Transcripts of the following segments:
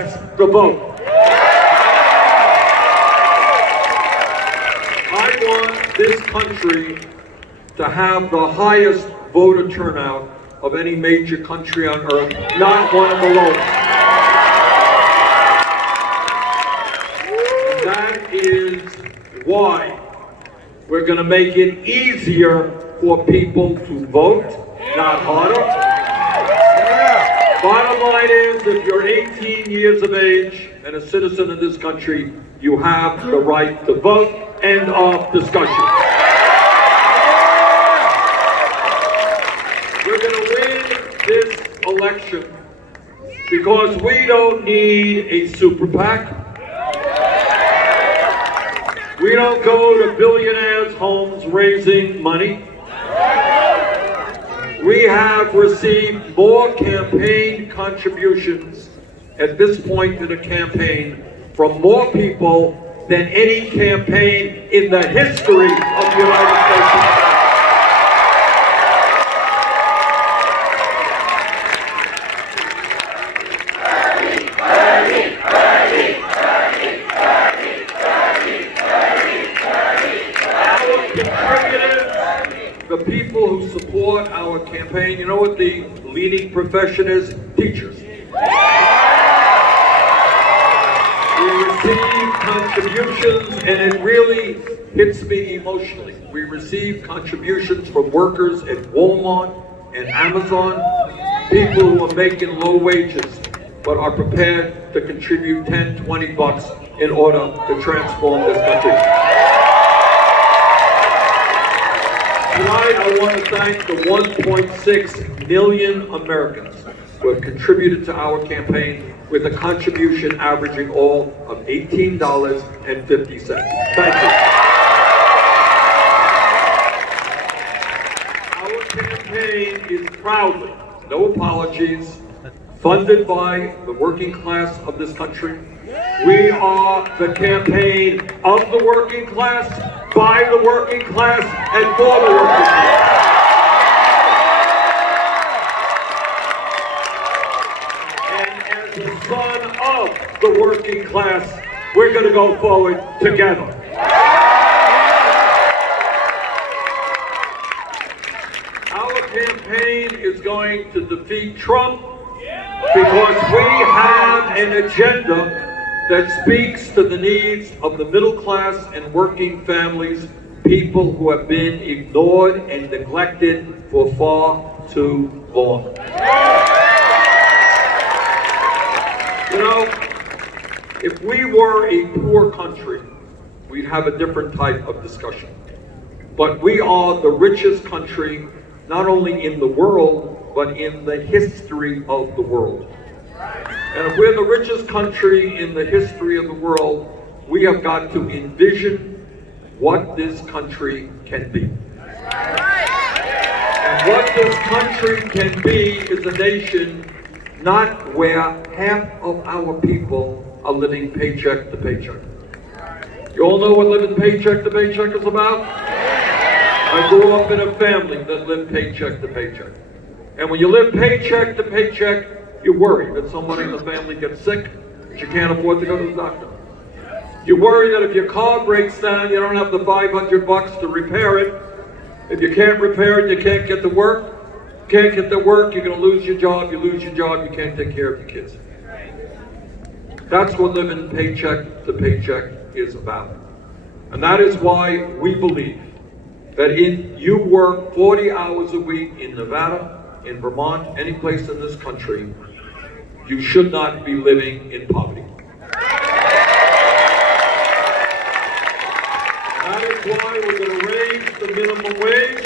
the vote. I want this country to have the highest voter turnout of any major country on earth, not one of the lowest. And that is why we're going to make it easier for people to vote, not harder. Bottom line is, if you're 18 years of age and a citizen of this country, you have the right to vote. End of discussion. We're going to win this election because we don't need a super PAC. We don't go to billionaires' homes raising money. We have received more campaign contributions at this point in the campaign from more people than any campaign in the history of the United States of America. The people who support our campaign, you know what the leading profession is? Teachers. We receive contributions, and it really hits me emotionally. We receive contributions from workers at Walmart and Amazon, people who are making low wages, but are prepared to contribute 10, 20 bucks in order to transform this country. Tonight, I want to thank the 1.6 million Americans who have contributed to our campaign with a contribution averaging all of $18.50. Thank you. Our campaign is proudly, no apologies, funded by the working class of this country. We are the campaign of the working class, by the working class, and for the working class. And as the son of the working class, we're going to go forward together. Our campaign is going to defeat Trump because we have an agenda that speaks to the needs of the middle class and working families, people who have been ignored and neglected for far too long. You know, if we were a poor country, we'd have a different type of discussion. But we are the richest country, not only in the world, but in the history of the world. And if we're the richest country in the history of the world, we have got to envision what this country can be. And what this country can be is a nation not where half of our people are living paycheck to paycheck. You all know what living paycheck to paycheck is about? I grew up in a family that lived paycheck to paycheck. And when you live paycheck to paycheck, you worry that somebody in the family gets sick, that you can't afford to go to the doctor. You worry that if your car breaks down, you don't have the 500 bucks to repair it. If you can't repair it, you can't get to work. Can't get to work, you're going to lose your job. You lose your job, you can't take care of your kids. That's what living paycheck to paycheck is about. And that is why we believe that if you work 40 hours a week in Nevada, in Vermont, any place in this country, you should not be living in poverty. That is why we're going to raise the minimum wage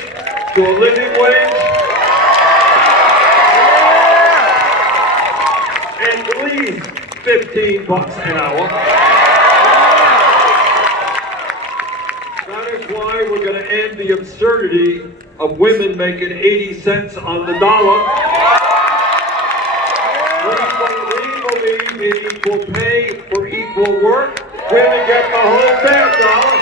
to a living wage, at least 15 bucks an hour. That is why we're going to end the absurdity of women making 80 cents on the dollar. We believe in equal pay for equal work. Women get the whole damn dollar.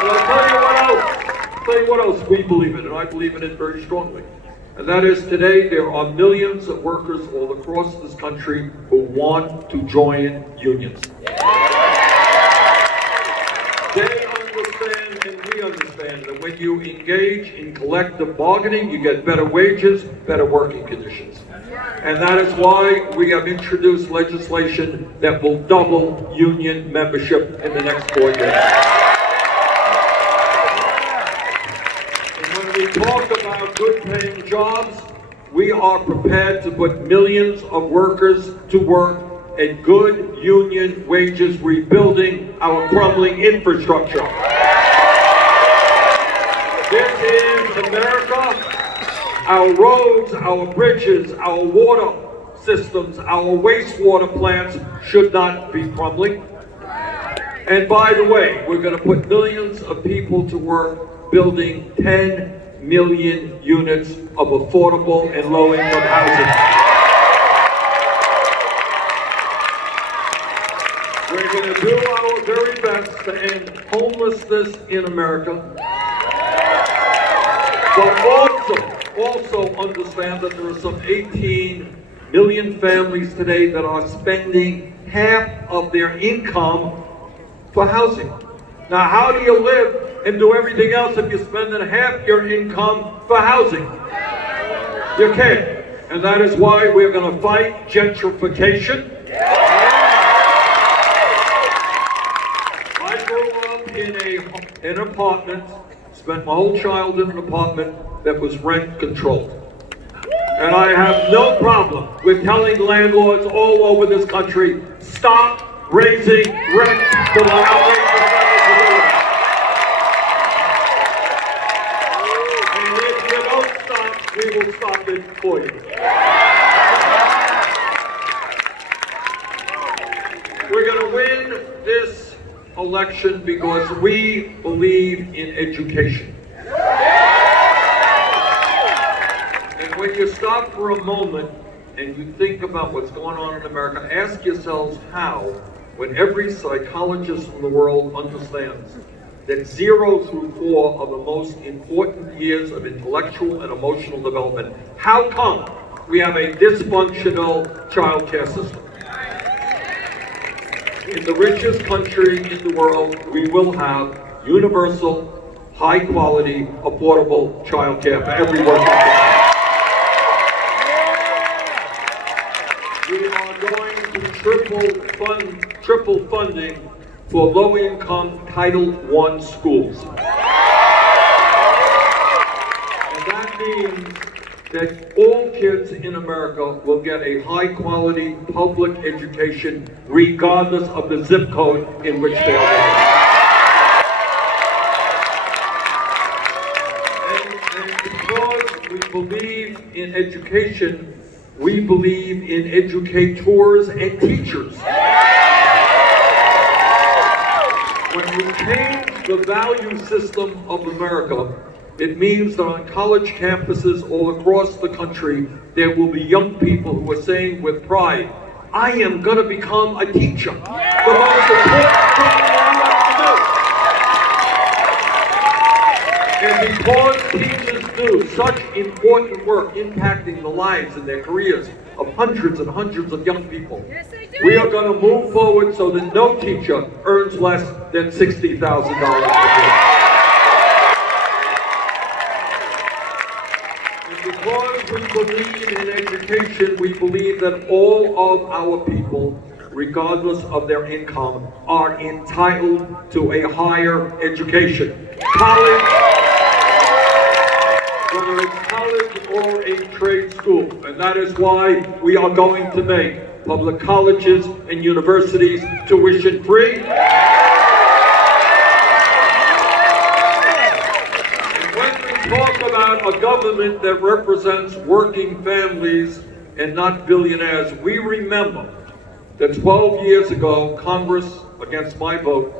And I'll tell you what else we believe in, and I believe in it very strongly. And that is today there are millions of workers all across this country who want to join unions. They understand and we understand that when you engage in collective bargaining, you get better wages, better working conditions. And that is why we have introduced legislation that will double union membership in the next 4 years. And when we talk about good paying jobs, we are prepared to put millions of workers to work at good union wages, rebuilding our crumbling infrastructure. This is America. Our roads, our bridges, our water systems, our wastewater plants should not be crumbling. And by the way, we're going to put millions of people to work building 10 million units of affordable and low-income housing. We're going to do our very best to end homelessness in America, but also understand that there are some 18 million families today that are spending half of their income for housing. Now, how do you live and do everything else if you're spending half your income for housing? You can't. And that is why we're going to fight gentrification. I grew up in an apartment, spent my whole childhood in an apartment that was rent controlled. And I have no problem with telling landlords all over this country, stop raising rent to the outrageous levels. And if you don't stop, we will stop it for you. We're going to win this election because we believe in education. And when you stop for a moment and you think about what's going on in America, ask yourselves how, when every psychologist in the world understands that 0 through 4 are the most important years of intellectual and emotional development, how come we have a dysfunctional child care system? In the richest country in the world, we will have universal, high-quality, affordable child care for every working family. We are going to triple funding for low-income Title I schools. And that means that all kids in America will get a high-quality public education regardless of the zip code in which they are living. And because we believe in education, we believe in educators and teachers. When we change the value system of America, it means that on college campuses all across the country, there will be young people who are saying with pride, I am going to become a teacher. The most important thing I want to do. And because teachers do such important work impacting the lives and their careers of hundreds and hundreds of young people, we are going to move forward so that no teacher earns less than $60,000 a year. Because we believe in education, we believe that all of our people, regardless of their income, are entitled to a higher education. College, whether it's college or a trade school. And that is why we are going to make public colleges and universities tuition free. Talk about a government that represents working families and not billionaires. We remember that 12 years ago, Congress, against my vote,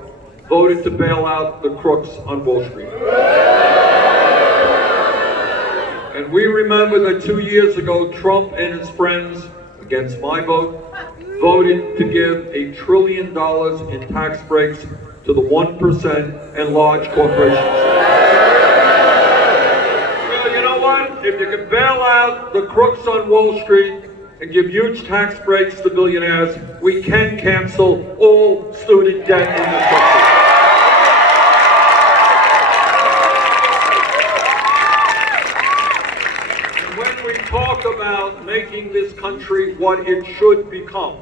voted to bail out the crooks on Wall Street. And we remember that 2 years ago, Trump and his friends, against my vote, voted to give $1 trillion in tax breaks to the 1% and large corporations. You know what? bail out the crooks on Wall Street and give huge tax breaks to billionaires, we can cancel all student debt in this country. And when we talk about making this country what it should become,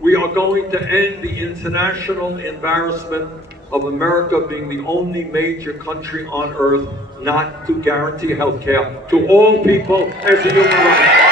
we are going to end the international embarrassment of America being the only major country on earth not to guarantee health care to all people as a human right.